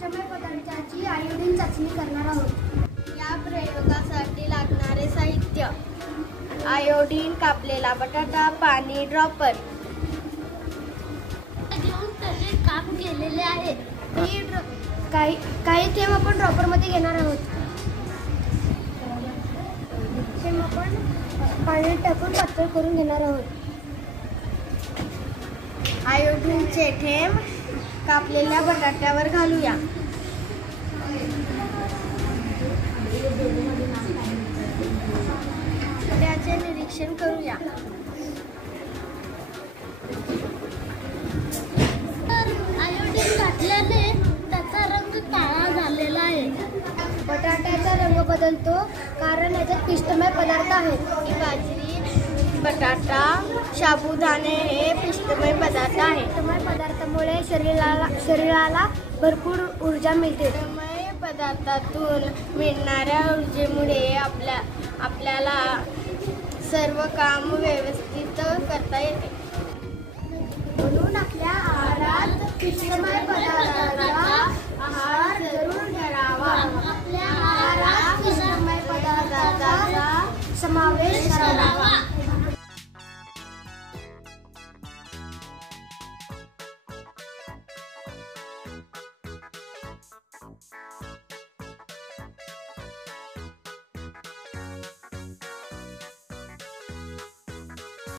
पिष्टमय पदार्थाची आयोडीन चाचणी करणार आहोत। या प्रयोगासाठी लागणारे साहित्य: आयोडीन, कापलेला बटाटा, पाणी, ड्रॉपर घेऊन त्याचे काम केलेले आहे। काही थेंब आपण ड्रॉपरमध्ये घेणार आहोत। थेंब आपण पाण्यात टाकून पातळ करून घेणार आहोत। आयोडीनचे थेंब कापलेल्या बटाट्यावर घालूया। त्याचे निरीक्षण करूया। आयोडीन घातल्याने त्याचा रंग काळा झालेला आहे। बटाट्याचा रंग बदलतो कारण याच्यात पिष्टमय पदार्थ आहेत। बाजरी, बटाटा, साबुदाणे हे पिष्टमय पदार्थ आहेत। पिष्टमय पदार्थामुळे शरीराला भरपूर ऊर्जा मिळते। पिष्टमय पदार्थातून मिळणाऱ्या ऊर्जेमुळे आपल्याला सर्व काम व्यवस्थित करता येते। म्हणून आपल्या आहारात पिष्टमय पदार्थाचा